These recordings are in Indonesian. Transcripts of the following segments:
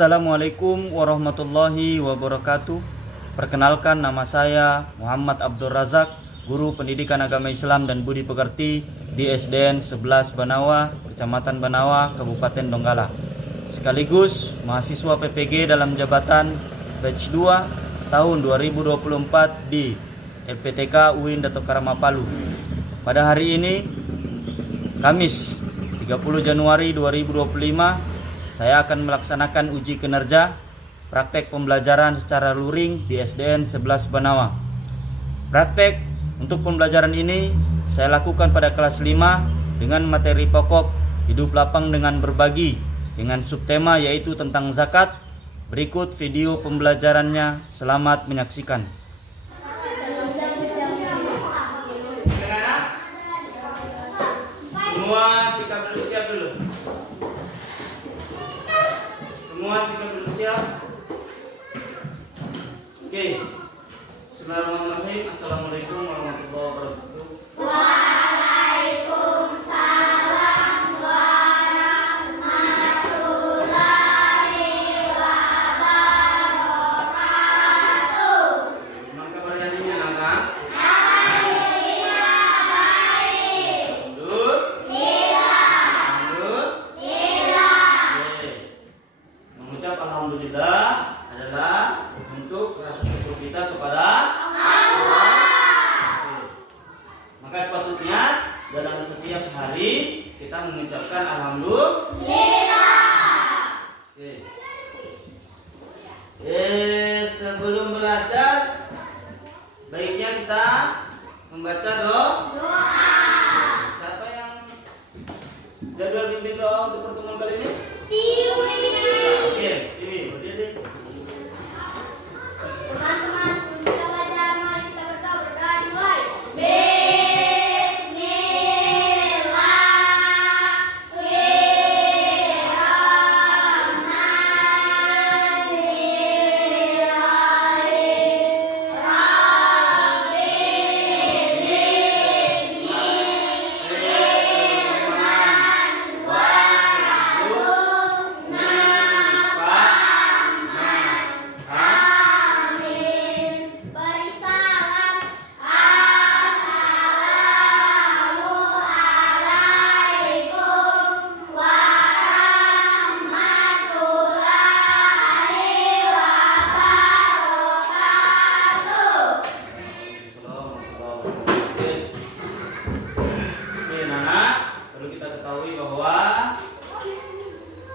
Assalamualaikum warahmatullahi wabarakatuh. Perkenalkan, nama saya Muhammad Abdul Razak, Guru Pendidikan Agama Islam dan Budi Pekerti di SDN 11 Banawa, Kecamatan Banawa, Kabupaten Donggala. Sekaligus mahasiswa PPG dalam jabatan batch 2 tahun 2024 di LPTK UIN Dato Karama Palu. Pada hari ini, Kamis 30 Januari 2025, saya akan melaksanakan uji kinerja praktek pembelajaran secara luring di SDN 11 Banawa. Praktek untuk pembelajaran ini saya lakukan pada kelas 5 dengan materi pokok hidup lapang dengan berbagi dengan subtema yaitu tentang zakat. Berikut video pembelajarannya, selamat menyaksikan. Semua sikap dulu, siap dulu. Semua sikap dulu, siap. Oke. Bismillahirrahmanirrahim. Assalamualaikum warahmatullahi wabarakatuh. Waalaikumsalam warahmatullahi wabarakatuh. Gimana kabarnya nih anak-anak? Alhamdulillah baik. Lanjut. Oke. Mengucap alhamdulillah adalah bentuk rasa syukur kita kepada Allah. Maka sepatutnya dalam setiap hari kita mengucapkan alhamdulillah. Oke. Sebelum belajar, baiknya kita membaca doa. Siapa yang jadwal bimbing doa untuk pertemuan kali ini? Oke, ini berdiri. Teman-teman, sebelum kita belajar, mari kita berdoa dimulai.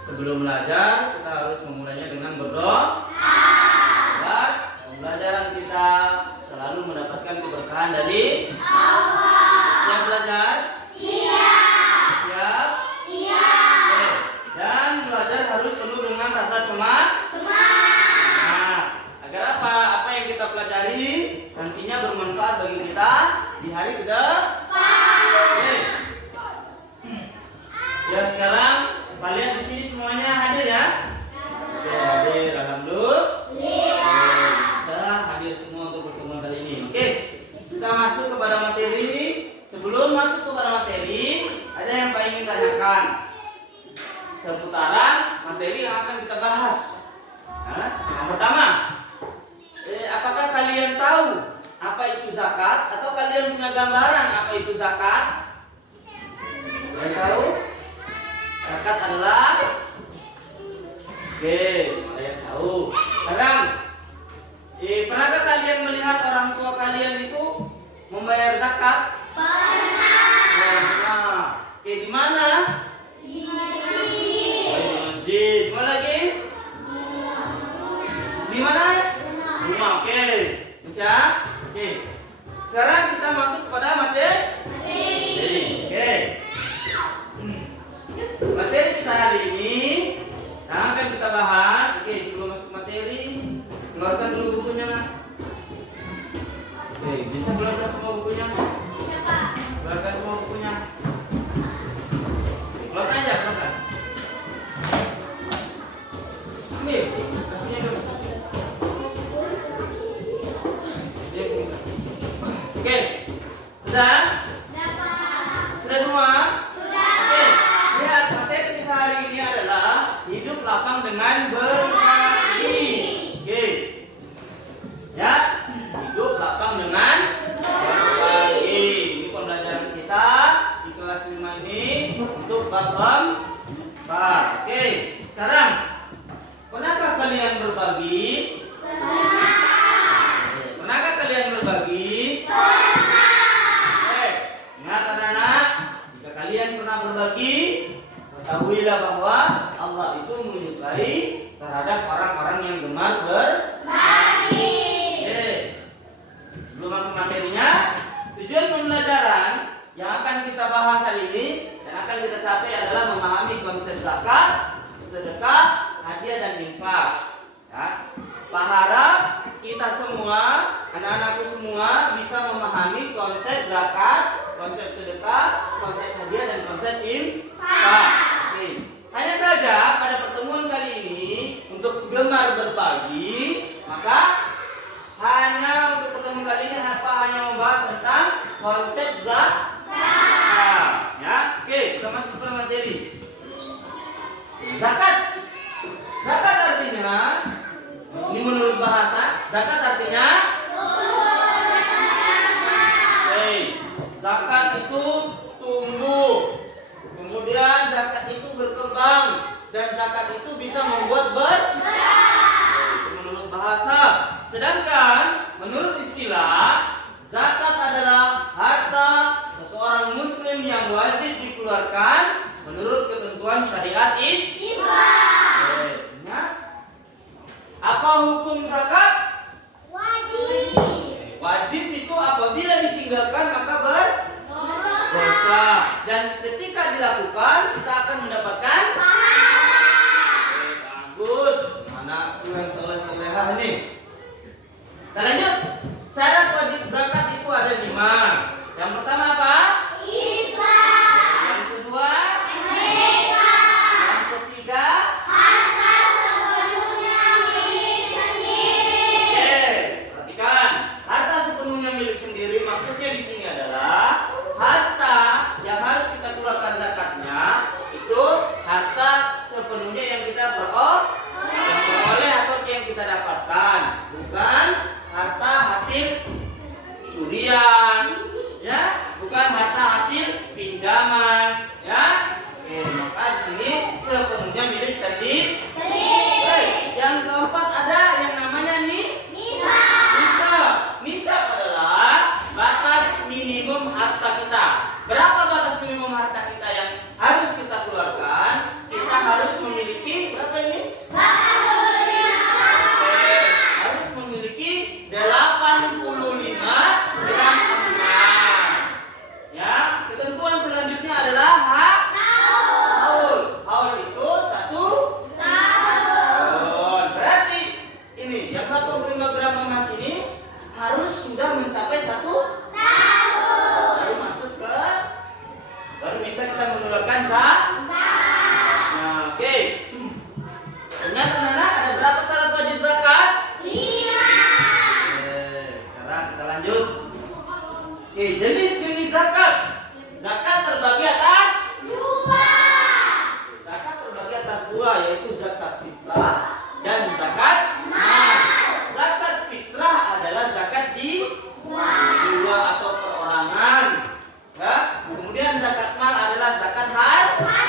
Sebelum belajar, kita harus memulainya dengan berdoa. Dan pembelajaran kita selalu mendapatkan keberkahan dari Allah. Siap belajar? Siap. Siap? Siap. Oke. Dan belajar harus penuh dengan rasa semangat. Nah, agar apa? Apa yang kita pelajari nantinya bermanfaat bagi kita di hari ke depan. Oke. Ya, sekarang kalian di sini semuanya hadir ya? Oke, hadir. Alhamdulillah. Bisa hadir semua untuk pertemuan kali ini. Oke, kita masuk kepada materi. Sebelum masuk kepada materi, ada yang Pak ingin tanyakan seputaran materi yang akan kita bahas. Yang pertama, apakah kalian tahu apa itu zakat? Atau kalian punya gambaran apa itu zakat? Kalian tahu? Zakat adalah, oke, kalian tahu. Sekarang, pernahkah kalian melihat orang tua kalian itu membayar zakat? Pernah. Oke, di mana? Di masjid. Mana lagi? Di mana? Rumah. Oke, bisa? Oke. Sekarang kita masuk kepada materi. Oke. Materi kita hari ini yang akan kita bahas. Oke, sebelum masuk materi, keluarkan dulu bukunya, Nak. Oke, bisa keluarkan semua bukunya? Bisa, Pak. Keluarkan semua bukunya. Keluarkan aja, keluarkan. Ambil, kasihnya dulu. Oke, sudah? Sudah, Pak. Sudah semua? Sudah. Oke, lihat materi kita hari ini adalah hidup lapang dengan berbagi. Oke, ingat anak-anak, jika kalian pernah berbagi, ketahuilah bahwa Allah itu menyukai terhadap orang-orang yang gemar berbagi. Oke, sebelum masuk materinya, tujuan pembelajaran yang akan kita bahas hari ini dan akan kita capai adalah memahami konsep zakat, sedekah, hadiah dan infak. Ya. Pak harap kita semua, anak-anakku semua bisa memahami konsep zakat, konsep sedekah, konsep hadiah dan konsep infak. Oke. Hanya saja pada pertemuan kali ini untuk gemar berbagi, maka hanya untuk pertemuan kali ini hanya membahas tentang konsep zakat. Ya, oke, kita masuk ke materi. Zakat. Zakat artinya, ini menurut bahasa, zakat artinya zakat itu tumbuh, kemudian zakat itu berkembang, dan zakat itu bisa membuat itu menurut bahasa. Sedangkan menurut istilah, zakat adalah harta seseorang muslim yang wajib dikeluarkan menurut ketentuan syariat Islam. Ingat, apa hukum zakat? Wajib itu apabila ditinggalkan maka berdosa, dan ketika dilakukan kita akan mendapatkan bagus. Anakku yang soleh-solehah nih. Kita lanjut. Syarat wajib zakat itu ada 5. Yang pertama apa? Yang kedua? Yang ketiga? Perhatikan. Harta sepenuhnya milik sendiri maksudnya di sini adalah harta yang harus kita keluarkan zakatnya itu harta sepenuhnya yang kita peroleh atau yang kita dapatkan, bukan harta hasil curian, ya, bukan harta hasil pinjaman, ya. Oke, maka di sini sepenuhnya milik sendiri. Yang keempat ada yang namanya nisab adalah batas minimum harta kita. Berapa batas minimum harta kita yang harus kita keluarkan? Kita harus memiliki berapa ini? Harus memiliki 85 gram emas. Ya, ketentuan selanjutnya adalah haul. Haul itu 1 tahun. Berarti ini yang 85 gram emas ini harus sudah mencapai 1 tahun. Baru bisa kita mengeluarkan zakat. Nah, oke. Ternyata anak-anak ada berapa syarat wajib zakat? 5. Sekarang kita lanjut. Oke, jenis-jenis zakat. Zakat terbagi atas 2. Zakat terbagi atas 2, yaitu zakat fitrah dan zakat mal. Zakat fitrah adalah zakat jiwa atau perorangan. Ya. Kemudian zakat mal adalah zakat harta.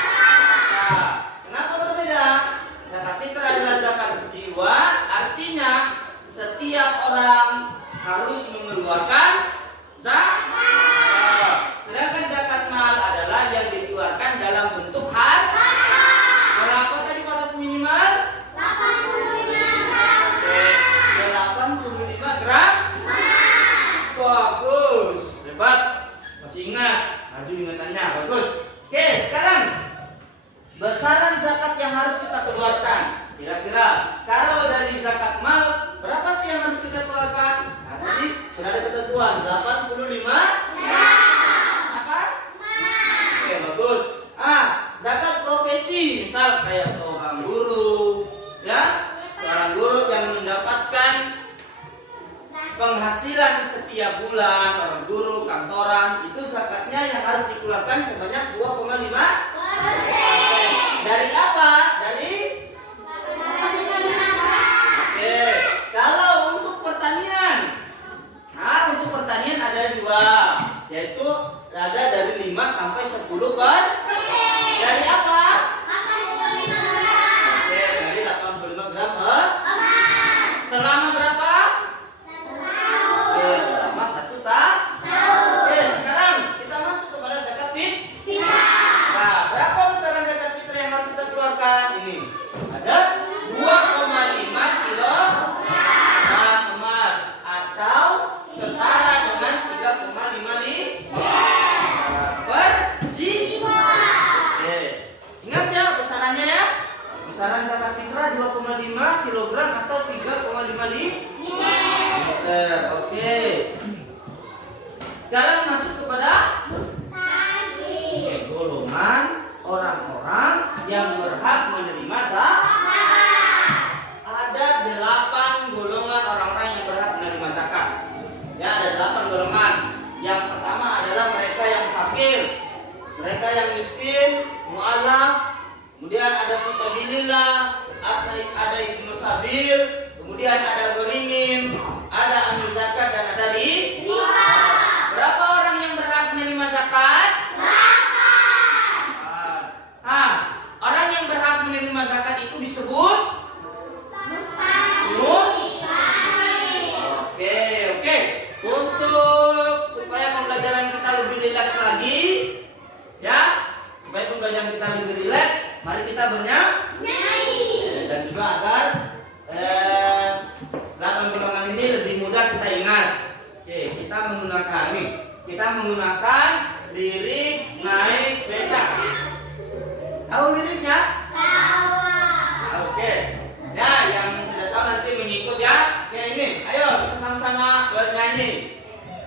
Kenapa berbeda? Zakat fitrah adalah zakat jiwa, artinya setiap orang harus mengeluarkan zakat. Sedangkan zakat mal adalah yang dikeluarkan dalam bentuk harta. Berapa tadi batas minimal? 85 gram. Bagus, hebat. Masih ingat? Maju ingatannya, bagus. Oke, sekarang besaran zakat yang harus kita keluarkan. Kira-kira kalau dari zakat mal berapa sih yang harus kita keluarkan? Nah, tadi sudah ada ketentuan 85 apa? Oke, bagus. Zakat profesi, misal kayak seorang guru, ya, seorang guru yang mendapatkan penghasilan setiap bulan, orang guru kantoran, itu zakatnya yang harus dikeluarkan sebanyak 2,5%. Dari apa? Dari Oke, kalau untuk pertanian, untuk pertanian ada 2, yaitu ada dari 5 sampai 10%. Dari apa? 85 gram. Oke, dari 85 gram selama berapa? 1 tahun. Oke, selama 1 tahun. Sekarang masuk kepada mustahil. golongan orang-orang yang berhak menerima zakat. Ada 8 golongan orang-orang yang berhak menerima zakat. Ya, ada 8 golongan. Yang pertama adalah mereka yang fakir, mereka yang miskin, mu'alaf, kemudian ada fisabilillah, ada ibnu sabil, kemudian ada gorimin, ada amil zakat dan ada riba. Berapa orang yang berhak menerima zakat? 8. Orang yang berhak menerima zakat itu disebut Oke. Untuk supaya pembelajaran kita lebih rileks lagi, ya, supaya pembelajaran kita lebih rileks, mari kita bernyanyi. Dan juga agar 8 golongan ini lebih mudah kita ingat. Oke, kita menggunakan lirik naik becak. Tahu liriknya? Tahu. Oke. Ya, yang tidak tahu nanti mengikut ya. Oke, ini. Ayo kita sama-sama bernyanyi.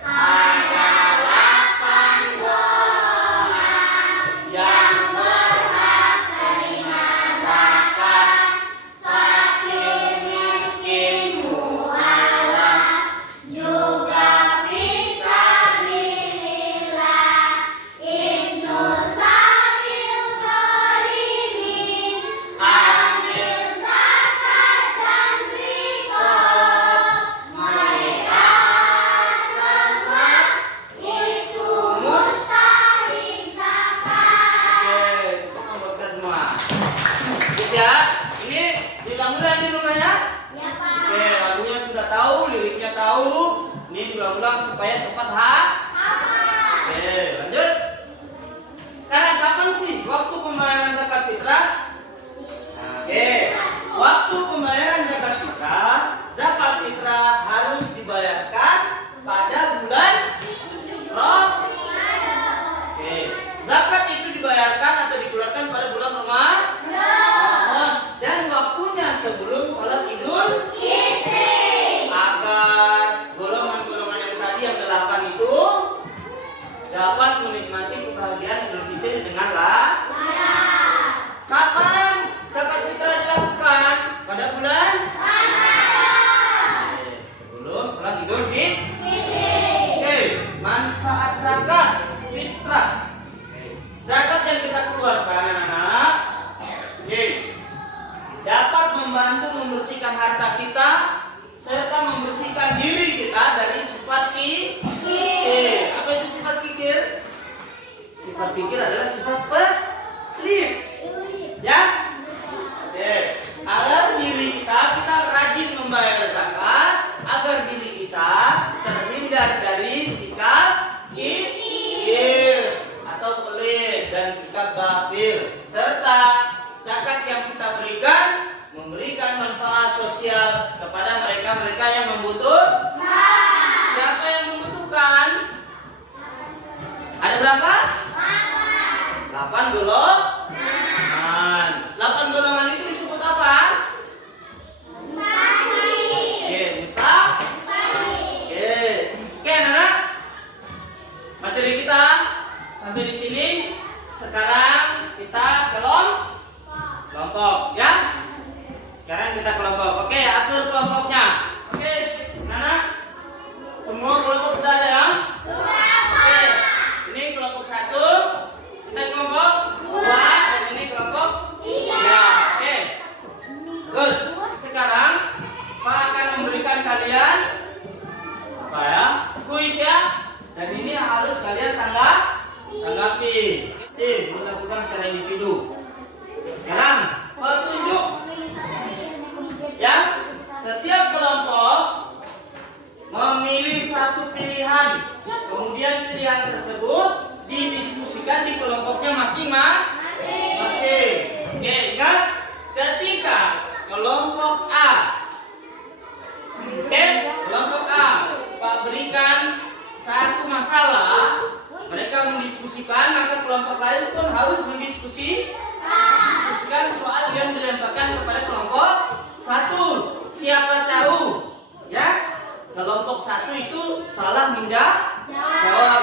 Ada 8 golongan yang berhak terima zakat. Fakir, miskin, mu'alaf, juga fisabilillah, ibnu sabil, gharimin, amil zakat dan riqab. Mereka semua itu mustahil zakat. Oke, kita buat kita semua. Ya, ini diulang-ulang di rumah ya. Ya, Pak. Oke, lagunya sudah tahu, liriknya tahu. Ini diulang-ulang supaya cepat Oke, lanjut. Sekarang kapan sih waktu pembayaran zakat fitrah? Oke, waktu pembayaran zakat fitrah, zakat fitrah harus dibayarkan pada bulan Oke, zakat itu dibayarkan atau dikeluarkan pada bulan Ramadan dan waktunya sebelum sholat Idul Fitri. agar golongan-golongan yang tadi yang 8 itu dapat menikmati kebahagiaan Idul Fitri dengan Kapan zakat fitrah dilakukan? Pada bulan Oke, sebelum sholat Idul Fitri. Oke, manfaat zakat fitrah. Zakat yang kita keluarkan anak-anak, dapat membantu membersihkan harta kita serta membersihkan diri kita dari sifat kikir. Apa itu sifat kikir? Sifat kikir adalah sifat pelit. Ya? Oke. Agar diri kita rajin membayar zakat, agar diri kita terhindar dari sikap kikir atau pelit dan sikap bakhil, serta zakat yang kita berikan memberikan manfaat sosial kepada mereka-mereka yang membutuhkan. Siapa yang membutuhkan? Ada berapa? 8 golongan. 8 golongan itu disebut apa? Oke, Oke, anak-anak. Materi kita sampai di sini. Sekarang kita kelompok, ya. Sekarang kita kelompok. Oke, atur kelompoknya. Oke, anak-anak. Semua kelompok sudah ada ya? Oke, ini kelompok 1. Kita kelompok 2 dan ini kelompok 3. Oke. Terus sekarang Pak akan memberikan kalian apa ya? Kuis ya. Dan ini harus kalian tanggapi. Melakukan secara individu. Sekarang petunjuk. Ya. Setiap kelompok memilih satu pilihan. Kemudian pilihan tersebut didiskusikan di kelompoknya masing-masing. Oke, ingat ketika kelompok A, kelompok A, Pak berikan satu masalah, mereka mendiskusikan, maka kelompok lain pun harus mendiskusikan soal yang dilemparkan kepada kelompok 1. Siapa tahu, ya, kelompok 1 itu salah menjawab.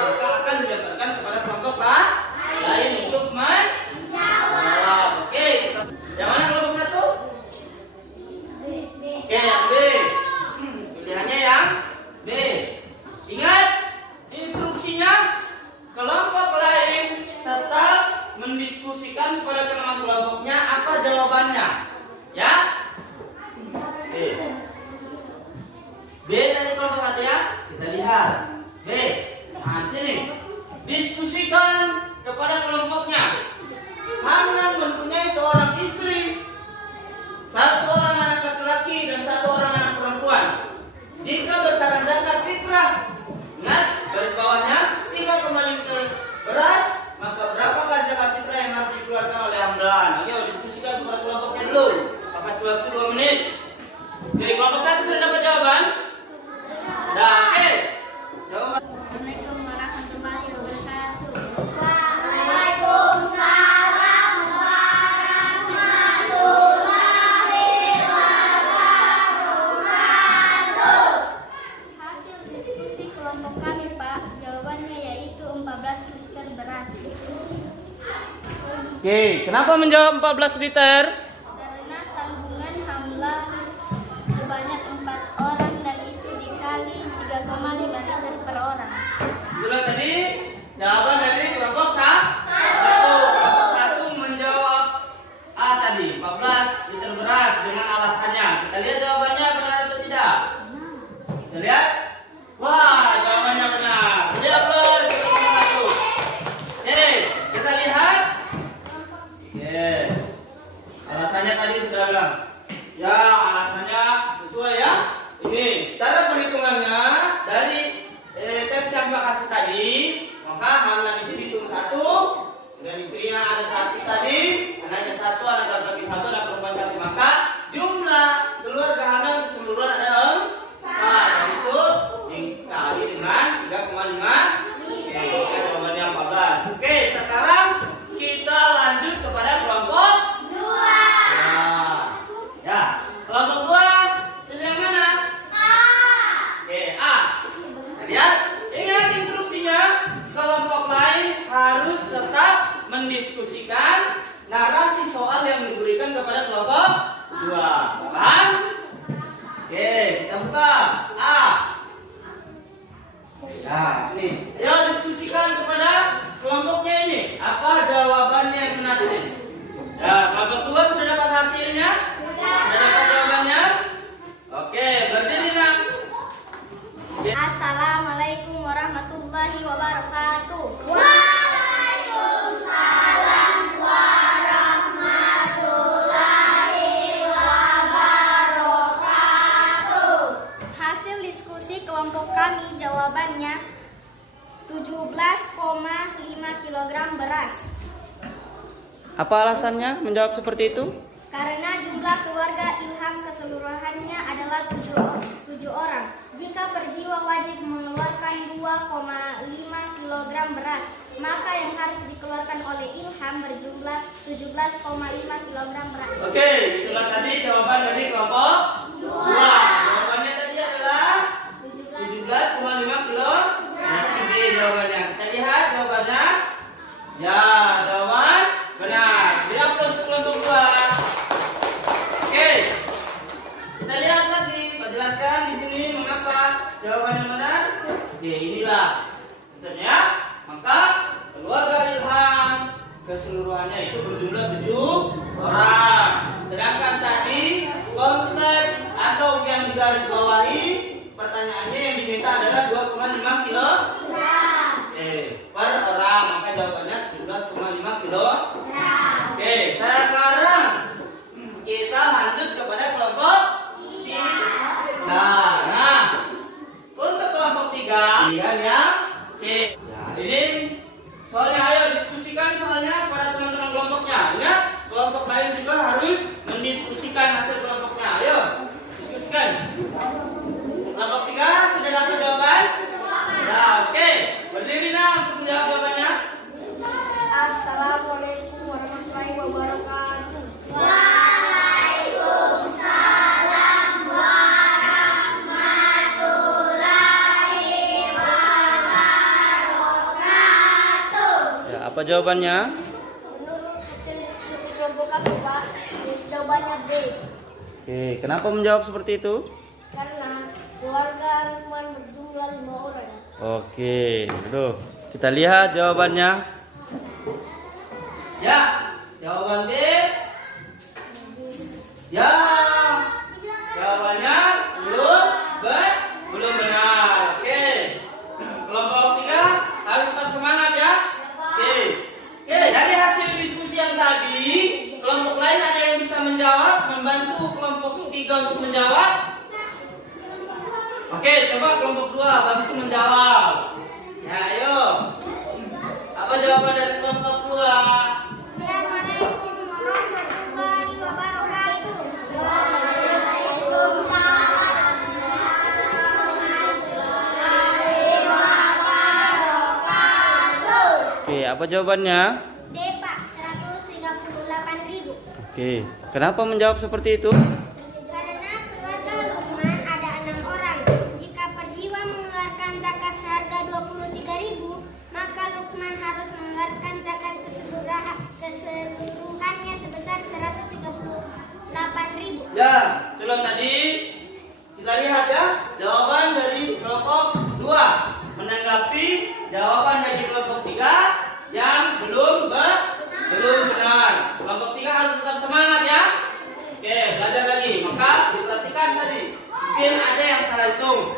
Oke, kenapa menjawab 14 liter? Karena tanggungan Hamlah sebanyak 4 orang dan itu dikali 3,5 liter per orang. Itulah tadi jawaban dari kelompok satu. Kelompok satu menjawab A tadi, 14 liter beras dengan alasannya. Kita lihat jawabannya benar atau tidak. Kita lihat. Wah, jawabannya benar. Lihat plus kelompok satu. Oke, kita lihat. Oke. Alasannya tadi sudah bilang. Ya, alasannya sesuai ya. Ini cara perhitungannya dari teks yang Pak kasih tadi, maka Hamlan itu dihitung 1, dan istrinya ada 1 tadi, anaknya 1, anak laki-laki 1, anak perempuan 1, maka jumlah keluarga Hamlan keseluruhan ada 4, dan itu dikali dengan 3,5. Oke, jawabannya 14. Oke, sekarang kita lanjut kepada kelompok 2. Ya, kelompok 2 pilih yang mana? Oke, A. Lihat, ingat instruksinya, kelompok lain harus tetap mendiskusikan narasi soal yang diberikan kepada kelompok 2. Paham? Oke, kita buka A. Nah, ini. Ayo diskusikan kepada kelompoknya ini. Apa jawabannya yang benar ini? Ya, kelompok 2 sudah dapat hasilnya? Sudah dapat jawabannya? Oke, berdiri nak. Assalamualaikum warahmatullahi wabarakatuh. Hasil diskusi kelompok kami jawabannya 17,5 kg beras. Apa alasannya menjawab seperti itu? Karena jumlah keluarga Ilham keseluruhannya adalah 7 orang. Jika per jiwa wajib mengeluarkan 2,5 kg beras, maka yang harus dikeluarkan oleh Ilham berjumlah 17,5 kg beras. Oke, itulah tadi jawaban dari kelompok 2. Jawabannya tadi adalah 17,5 kilo. Oke, jawabannya. Kita lihat jawabannya. Ya, jawaban benar. Lihat plus kelompok 2. Oke. Kita lihat lagi, Pak jelaskan di sini mengapa jawaban yang benar. Oke, inilah maksudnya. Maka keluarga Ilham keseluruhannya itu berjumlah 7 orang. Sedangkan tadi konteks atau yang digaris bawahi pertanyaannya yang diminta adalah 2,5 kilo per orang. Maka jawabannya 17,5 kilo. Oke, sekarang kita lanjut kepada kelompok 3. Nah, untuk kelompok 3 pilihan yang C. Nah, ini soalnya ayo diskusikan soalnya pada teman-teman kelompoknya. Ingat, kelompok lain juga harus mendiskusikan hasil kelompoknya. Ayo, diskusikan. Kelompok 3 sudah dapat jawaban? Ya, oke. Berdiri nah untuk menjawab jawabannya. Assalamualaikum warahmatullahi wabarakatuh. Ya, apa jawabannya? Menurut hasil diskusi kelompok kami, Pak, jawabannya B. Oke, kenapa menjawab seperti itu? Karena keluarga Lukman berjumlah 5 orang. Oke, aduh. Kita lihat jawabannya. Ya, jawaban D. Ya, jawabannya belum benar. Oke, kelompok 3 harus tetap semangat ya. Oke, dari hasil diskusi yang tadi, kelompok lain ada yang bisa menjawab, membantu kelompok 3 untuk menjawab. Oke, coba kelompok 2 bantu menjawab. Ya, ayo. Apa jawaban dari kelompok 2? Assalamualaikum warahmatullahi wabarakatuh. Waalaikumsalam warahmatullahi wabarakatuh. Oke, apa jawabannya? D, Pak, 138.000. Oke, kenapa menjawab seperti itu? Karena keluarga Lukman ada 6 orang. Jika per jiwa mengeluarkan zakat seharga 23.000, maka Lukman harus mengeluarkan zakat keseluruhan Ya, itulah tadi kita lihat ya jawaban dari kelompok 2 menanggapi jawaban dari kelompok 3 yang belum benar. Kelompok 3 harus tetap semangat ya. Oke, belajar lagi. Maka diperhatikan tadi. Mungkin ada yang salah hitung.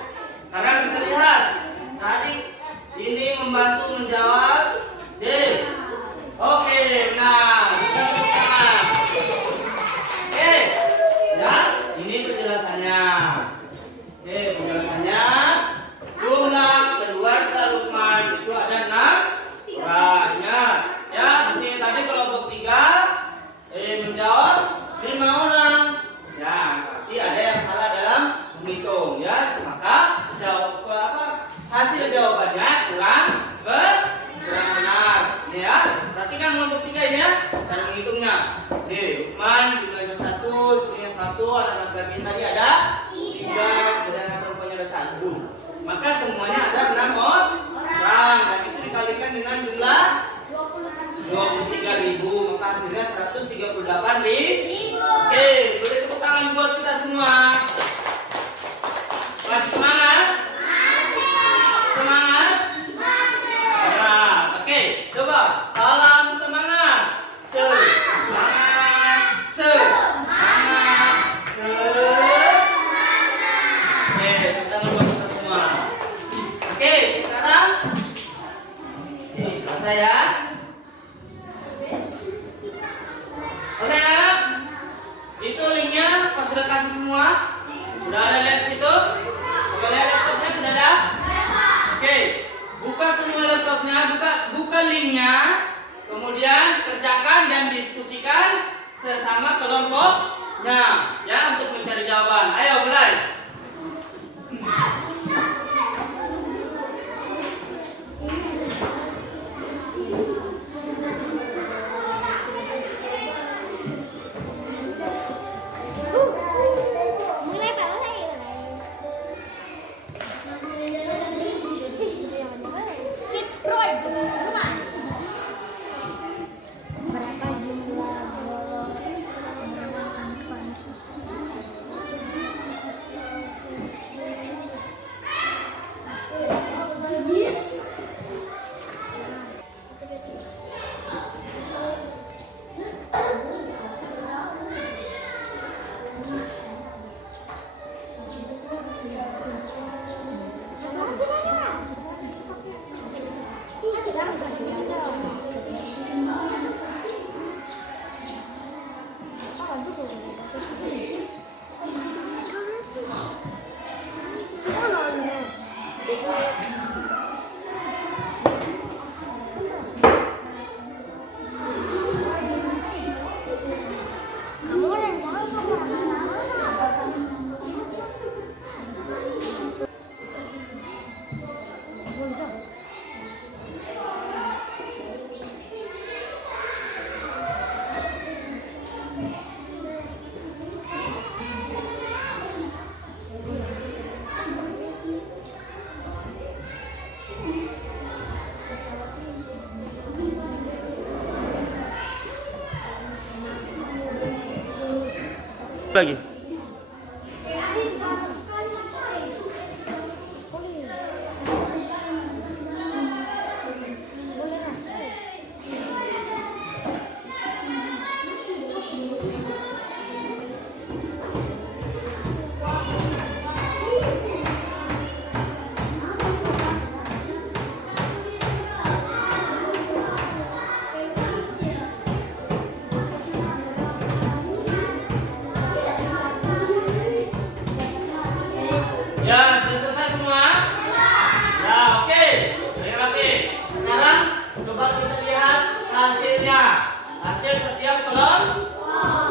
Karena kita lihat tadi ini membantu menjawab D. Oke, benar. Kita tepuk tangan. Oke, ya, ini penjelasannya. Oke, penjelasannya. Jumlah keluarga Lukman itu ada 6 orangnya. Ya, di sini tadi kelompok 3 menjawab 5 orang. Ya, berarti ada yang salah dalam menghitung ya. Maka hasil jawabannya kurang benar. Ini ya. Perhatikan kelompok 3 ini ya. Cara menghitungnya. Nih, Lukman jumlahnya 1, jumlahnya 1, ada laki-laki tadi ada 3, dan anak perempuannya ada 1. Maka semuanya ada 6 orang dan itu dikalikan dengan jumlah 23.000, maka hasilnya 138.000. Oke, boleh tepuk tangan buat kita semua. Masih semangat? Semangat? Nah, oke, coba salam semangat. Semangat, semangat, semangat. Oke, tepuk tangan buat kita semua. Oke, sekarang selesai ya. Oke, anak, itu linknya pas sudah kasih semua. Sudah ada lihat situ? Coba lihat laptopnya sudah ada? Oke, buka semua laptopnya, buka linknya, kemudian kerjakan dan diskusikan sesama kelompoknya, ya untuk mencari jawaban. Ayo mulai. Berapa jumlah golongan Lagi. Ya, sudah selesai semua? Ya, oke. Sekali lagi. Sekarang coba kita lihat hasilnya. Hasil setiap kelompok.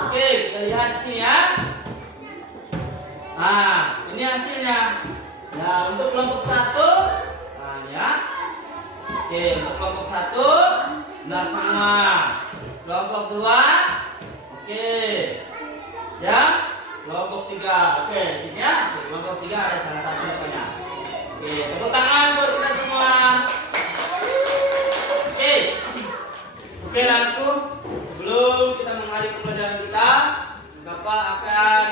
Oke, kita lihat di sini ya. Nah, ini hasilnya. Ya, untuk kelompok 1, nah ini ya. Oke, untuk kelompok 1 benar semua. Kelompok 2, oke. Ya. Kelompok 3, oke, sini ya. Kelompok 3 ada salah satu misalnya. Oke, tepuk tangan buat kita semua. Oke, oke anakku. Sebelum kita mengakhiri pembelajaran kita, Bapak akan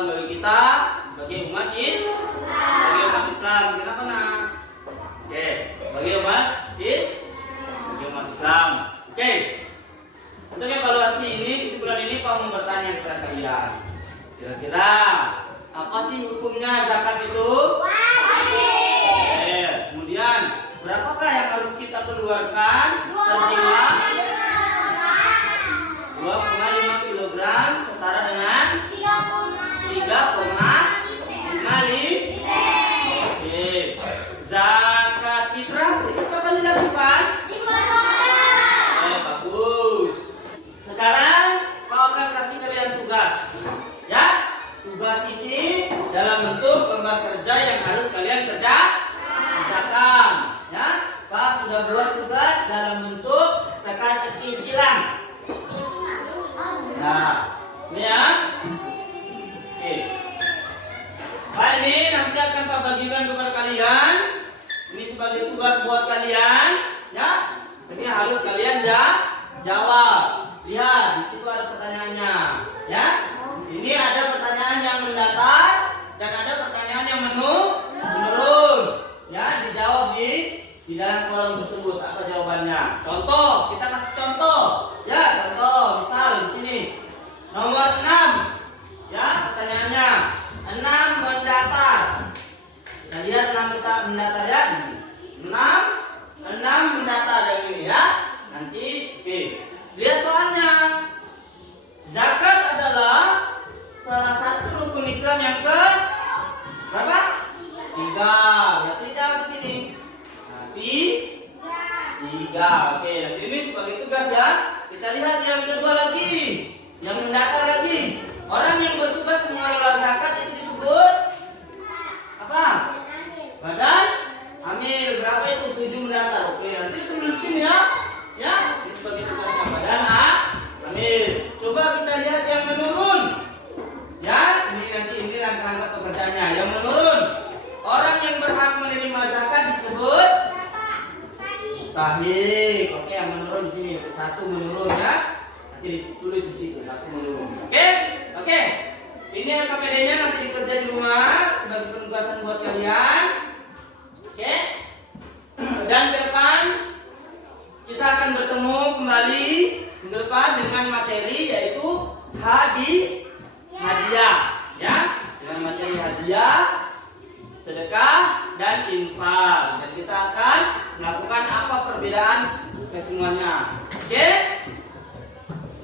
kewajiban bagi kita sebagai umat Islam. Kenapa nak? Oke, sebagai umat Islam. Oke. Untuk evaluasi ini, kesimpulan ini Pak mau bertanya kepada kalian. Kira-kira apa sih hukumnya zakat itu? Wajib. Kemudian berapakah yang harus kita keluarkan setiap 2,5 kg setara dengan 3,5 liter. Oke. Zakat fitrah itu kapan dilakukan? Bagus. Sekarang Pak akan kasih kalian tugas. Ya, tugas ini dalam bentuk lembar kerja yang harus kalian kerjakan. Ya, Pak sudah buat tugas dalam bentuk teka-teki silang. Nah, ini ya. Oke. Pak ini nanti akan Pak bagikan kepada kalian. Ini sebagai tugas buat kalian. Ya, ini harus kalian jawab. Lihat, di situ ada pertanyaannya. Ya, ini ada pertanyaan yang mendatar dan ada pertanyaan yang menurun. Ya, dijawab di dalam kolom tersebut apa jawabannya. Contoh, kita kasih contoh. Ya, contoh, misal di sini nomor 6. Ya, pertanyaannya 6 mendatar. Kita lihat 6 mendatar ya. 6 mendatar yang ini ya. Nanti oke. Lihat soalnya. Zakat adalah salah satu rukun Islam yang ke berapa? 3. Berarti jawab di sini. Nanti 3. Oke, nanti ini sebagai tugas ya. Kita lihat yang kedua lagi. Yang mendatar lagi. Orang yang bertugas mengelola zakat itu disebut apa? Badan Amil. Berapa itu? 7 mendatar. Oke, nanti tulis sini ya. Ya, ini sebagai tugasnya Badan Amil. Coba kita lihat yang menurun. Ya, ini langkah-langkah pekerjaannya. Yang menurun. Orang yang berhak menerima zakat disebut mustahik. Oke, yang menurun di sini. 1 menurun ya. Nanti ditulis di situ 1 menurun. Oke. Ini LKPD-nya nanti dikerja di rumah sebagai penugasan buat kalian. Oke. Dan ke depan kita akan bertemu kembali minggu depan dengan materi yaitu hadiah, ya, dengan materi hadiah, sedekah dan infak. Dan kita akan melakukan apa perbedaan kesemuanya. Oke,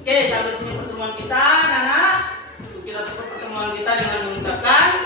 sampai sini pertemuan kita, Nana. Kita tutup pertemuan kita dengan mengucapkan